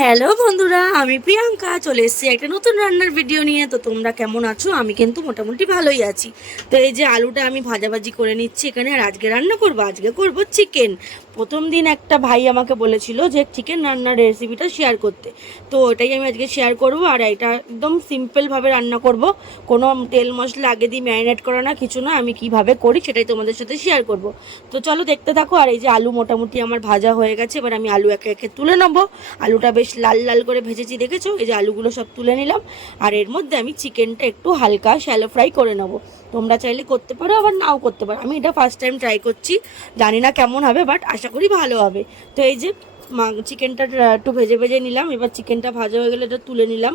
Hello বন্ধুরা, আমি প্রিয়াঙ্কা চলে এসেছি একটা নতুন রান্নার ভিডিও নিয়ে। তো তোমরা কেমন আছো? আমি কিন্তু মোটামুটি ভালোই আছি। তো এই যে আলুটা আমি ভাজাভাজি করে নিচ্ছি এখানে। আর আজকে রান্না করবো, আজকে করবো চিকেন। প্রথম দিন একটা ভাই আমাকে বলেছিল যে চিকেন রান্নার রেসিপিটা শেয়ার করতে, তো ওটাই আমি আজকে শেয়ার করব। আর এটা একদম সিম্পলভাবে রান্না করব, কোনো তেল মশলা আগে দিয়ে ম্যারিনেট করা না, কিছু না। আমি কিভাবে করি সেটাই তোমাদের সাথে শেয়ার করব। তো চলো দেখতে থাকো। আর এই যে আলু মোটামুটি আমার ভাজা হয়ে গেছে, এবার আমি আলু একে একে তুলে নেবো। আলুটা বেশ লাল লাল করে ভেজেছি, দেখেছো? এই যে আলুগুলো সব তুলে নিলাম। আর এর মধ্যে আমি চিকেনটা একটু হালকা শ্যালো ফ্রাই করে নেবো। তোমরা চাইলে করতে পারো, আবার নাও করতে পারো। আমি এটা ফার্স্ট টাইম ট্রাই করছি, জানি না কেমন হবে, বাট আশা করি ভালো হবে। তো এই যে চিকেনটা একটু ভেজে ভেজে নিলাম। এবার চিকেনটা ভাজা হয়ে গেলে এটা তুলে নিলাম।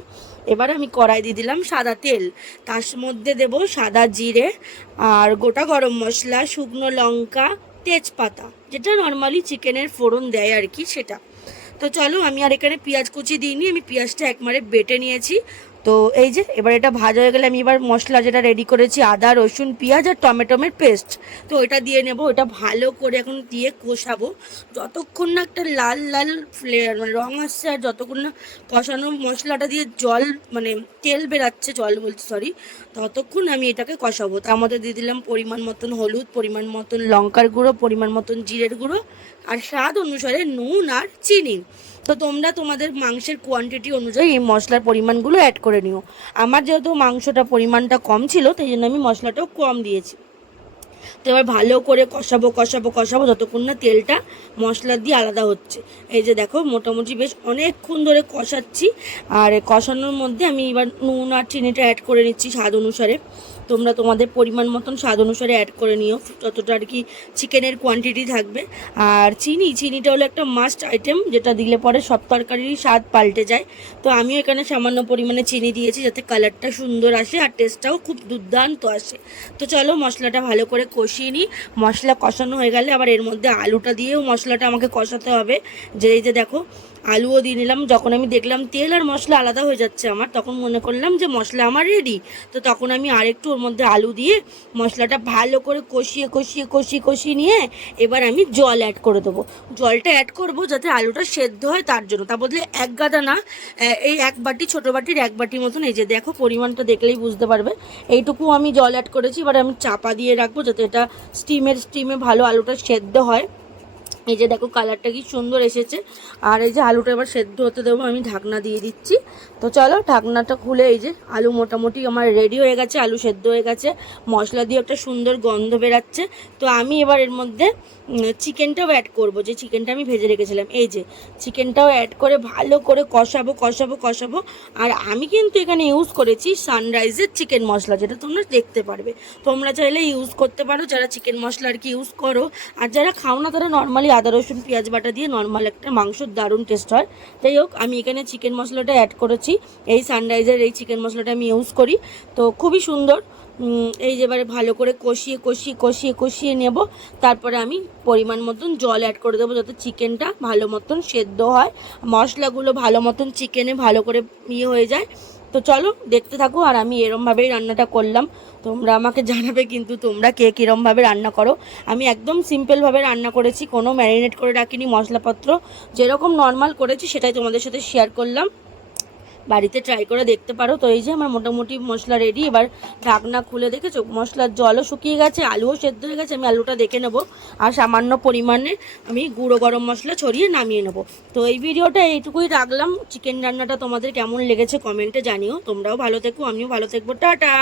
এবার আমি কড়াই দিয়ে দিলাম সাদা তেল, তার মধ্যে দেব সাদা জিরে আর গোটা গরম মশলা, শুকনো লঙ্কা, তেজপাতা, যেটা নর্মালি চিকেনের ফোড়ন দেয় আর কি, সেটা। তো চলো, আমি আর এখানে পেঁয়াজ কুচি দিইনি, আমি পেঁয়াজটা একবারে বেটে নিয়েছি। তো এই যে এবার এটা ভাজা হয়ে গেলে আমি এবার মশলা যেটা রেডি করেছি, আদা রসুন পেঁয়াজ আর টমেটোমের পেস্ট, তো ওটা দিয়ে নেব। ওটা ভালো করে এখন দিয়ে কষাবো যতক্ষণ না একটা লাল লাল ফ্লেভার মানে রং আসছে। আর যতক্ষণ না কষানো মশলাটা দিয়ে জল মানে তেল বেরাচ্ছে, জল বলছি সরি, ততক্ষণ আমি এটাকে কষাবো। তার মধ্যে দিয়ে দিলাম পরিমাণ মতন হলুদ, পরিমাণ মতন লঙ্কার গুঁড়ো, পরিমাণ মতন জিরের গুঁড়ো, আর স্বাদ অনুসারে নুন আর চিনি। তো তোমরা তোমাদের মাংসের কোয়ান্টিটি অনুযায়ী এই মশলার পরিমাণগুলো অ্যাড করে নিও। আমার যেহেতু মাংসটা পরিমাণটা কম ছিল, তাই জন্য আমি মশলাটাও কম দিয়েছি। তো এবার ভালো করে কষাবো কষাবো কষাবো যতক্ষণ না তেলটা মশলা দিয়ে আলাদা হচ্ছে। এই যে দেখো, মোটামুটি বেশ অনেকক্ষণ ধরে কষাচ্ছি। আর কষানোর মধ্যে আমি এবার নুন আর চিনিটা অ্যাড করে নিচ্ছি স্বাদ অনুসারে। তোমরা তোমাদের পরিমাণ মতন স্বাদ অনুসারে অ্যাড করে নিও, যতটা আর কি চিকেনের কোয়ান্টিটি থাকবে। আর চিনিটা হলো একটা মাস্ট আইটেম, যেটা দিলে পরে সব তরকারিরই স্বাদ পাল্টে যায়। তো আমিও এখানে সামান্য পরিমাণে চিনি দিয়েছি, যাতে কালারটা সুন্দর আসে আর টেস্টটাও খুব দুর্দান্ত আসে। তো চলো মশলাটা ভালো করে কষিয়ে নিই। মশলা কষানো হয়ে গেলে আবার এর মধ্যে আলুটা দিয়েও মশলাটা আমাকে কষাতে হবে। যে এই যে দেখো, আলুও দিয়ে নিলাম। যখন আমি দেখলাম তেল আর মশলা আলাদা হয়ে যাচ্ছে আমার, তখন মনে করলাম যে মশলা আমার রেডি। তো তখন আমি আরেকটু ওর মধ্যে আলু দিয়ে মশলাটা ভালো করে কষিয়ে কষিয়ে কষিয়ে কষিয়ে নিয়ে এবার আমি জল অ্যাড করে দেবো। জলটা অ্যাড করবো যাতে আলুটা সেদ্ধ হয়, তার জন্য। তার বদলে এক গাদা না, এই এক বাটি, ছোটো বাটির এক বাটি মতন। এই যে দেখো, পরিমাণটা দেখলেই বুঝতে পারবে। এইটুকু আমি জল অ্যাড করেছি। এবার আমি চাপা দিয়ে রাখবো যাতে এটা স্টিমে ভালো আলুটা সেদ্ধ হয়। এই যে দেখো, কালারটা কি সুন্দর এসেছে। আর এই যে আলুটা এবার সেদ্ধ হতে দেবো, আমি ঢাকনা দিয়ে দিচ্ছি। তো চলো ঢাকনাটা খুলে, এই যে আলু মোটামুটি আমার রেডি হয়ে গেছে, আলু সেদ্ধ হয়ে গেছে, মশলা দিয়ে একটা সুন্দর গন্ধ বেরাচ্ছে। তো আমি এবার এর মধ্যে চিকেনটাও অ্যাড করব, যে চিকেনটা আমি ভেজে রেখেছিলাম। এই যে চিকেনটাও অ্যাড করে ভালো করে কষাবো কষাবো কষাবো। আর আমি কিন্তু এখানে ইউজ করেছি সানরাইজের চিকেন মশলা, যেটা তোমরা দেখতে পারবে। তোমরা চাইলে ইউজ করতে পারো, যারা চিকেন মশলা আর কি ইউজ করো। আর যারা খাও না, তারা নর্মালি আদা রসুন পেঁয়াজ বাটা দিয়ে নর্মাল একটা মাংসর দারুণ টেস্ট হয়। যাই হোক, আমি এখানে চিকেন মশলাটা অ্যাড করেছি। এই সানরাইজের এই চিকেন মশলাটা আমি ইউজ করি, তো খুবই সুন্দর। এই যে এবারে ভালো করে কষিয়ে কষিয়ে কষিয়ে কষিয়ে নেব। তারপরে আমি পরিমাণ মতন জল অ্যাড করে দেবো, যাতে চিকেনটা ভালো মতন সেদ্ধ হয়, মশলাগুলো ভালো মতন চিকেনে ভালো করে হয়ে যায়। তো চলো দেখতে থাকো। আর আমি এরমভাবেই রান্নাটা করলাম। তোমরা আমাকে জানাবে কিন্তু তোমরা কে কীরমভাবে রান্না করো। আমি একদম সিম্পলভাবে রান্না করেছি, কোনো ম্যারিনেট করে রাখিনি মশলাপত্র, যেরকম নর্মাল করেছি সেটাই তোমাদের সাথে শেয়ার করলাম। বাড়িতে ট্রাই করে দেখতে পারো। তো এই যে আমার মোটামুটি মশলা রেডি। এবার ঢাকনা খুলে দেখেছো, মশলার জলও শুকিয়ে গেছে, আলুও সেদ্ধ হয়ে গেছে। আমি আলুটা দেখে নেব, আর সামান্য পরিমাণে আমি গুঁড়ো গরম মশলা ছড়িয়ে নামিয়ে নেব। তো এই ভিডিওটা এইটুকুই রাখলাম। চিকেন রান্নাটা তোমাদের কেমন লেগেছে কমেন্টে জানিও। তোমরাও ভালো থেকো, আমিও ভালো থাকবো। টাটা।